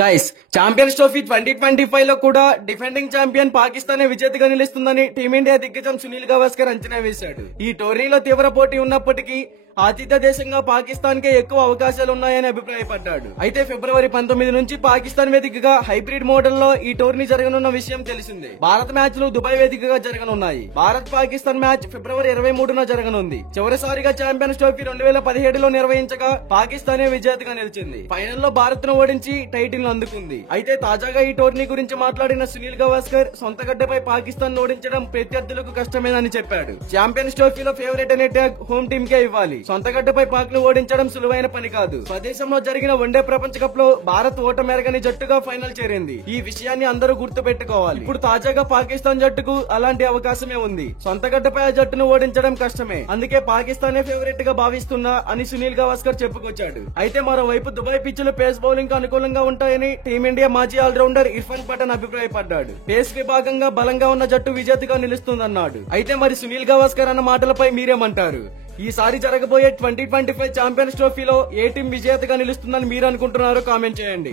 Guys, champions trophy 2025 లో కూడా defending champion పాకిస్తానే విజేతగా నిలుస్తుందని టీమిండియా దిగ్గజం సునీల్ గవాస్కర్ అంచనా వేశాడు. ఈ టోర్నీలో తీవ్ర పోటీ ఉన్నప్పటికీ ఆతిథ్య దేశంగా పాకిస్తాన్ కే ఎక్కువ అవకాశాలున్నాయని అభిప్రాయపడ్డాడు. అయితే ఫిబ్రవరి 19 నుంచి పాకిస్తాన్ వేదికగా హైబ్రిడ్ మోడల్ లో ఈ టోర్నీ జరగనున్న విషయం తెలిసిందే. భారత్ మ్యాచ్లు దుబాయ్ వేదికగా జరగనున్నాయి. భారత్ పాకిస్తాన్ మ్యాచ్ ఫిబ్రవరి 23న జరగనుంది. చివరిసారిగా ఛాంపియన్స్ ట్రోఫీ 2017లో నిర్వహించగా పాకిస్తానే విజేతగా నిలిచింది. ఫైనల్లో భారత్ ను ఓడించి టైటిల్ అందుకుంది. అయితే తాజాగా ఈ టోర్నీ గురించి మాట్లాడిన సునీల్ గవాస్కర్ సొంత గడ్డపై పాకిస్తాన్ ఓడించడం ప్రత్యర్థులకు కష్టమేనని చెప్పాడు. ఛాంపియన్స్ ట్రోఫీలో ఫేవరెట్ అనే ట్యాగ్ హోమ్ టీమ్ కే ఇవ్వాలి. సొంత గడ్డపై పాక్ ను ఓడించడం సులువైన పని కాదు. స్వదేశంలో జరిగిన వన్డే ప్రపంచ కప్ లో భారత్ ఓటమెరగని జట్టుగా ఫైనల్ చేరింది. ఈ విషయాన్ని అందరూ గుర్తు పెట్టుకోవాలి. ఇప్పుడు తాజాగా పాకిస్తాన్ జట్టుకు అలాంటి అవకాశమే ఉంది. సొంత గడ్డపై ఆ జట్టును ఓడించడం కష్టమే. అందుకే పాకిస్తానే ఫేవరెట్ గా భావిస్తున్నా అని సునీల్ గవాస్కర్ చెప్పుకొచ్చాడు. అయితే మరోవైపు దుబాయ్ పిచ్చులు పేస్ బౌలింగ్ కు అనుకూలంగా ఉంటాయని టీమిండియా మాజీ ఆల్రౌండర్ ఇర్ఫాన్ పఠాన్ అభిప్రాయపడ్డాడు. పేస్ విభాగంగా బలంగా ఉన్న జట్టు విజేతగా నిలుస్తుందన్నాడు. అయితే మరి సునీల్ గవాస్కర్ అన్న మాటలపై మీరేమంటారు? ఈసారి జరగబోయే 2025 ఛాంపియన్స్ ట్రోఫీలో ఏ టీం విజేతగా నిలుస్తుందని మీరు అనుకుంటున్నారో కామెంట్ చేయండి.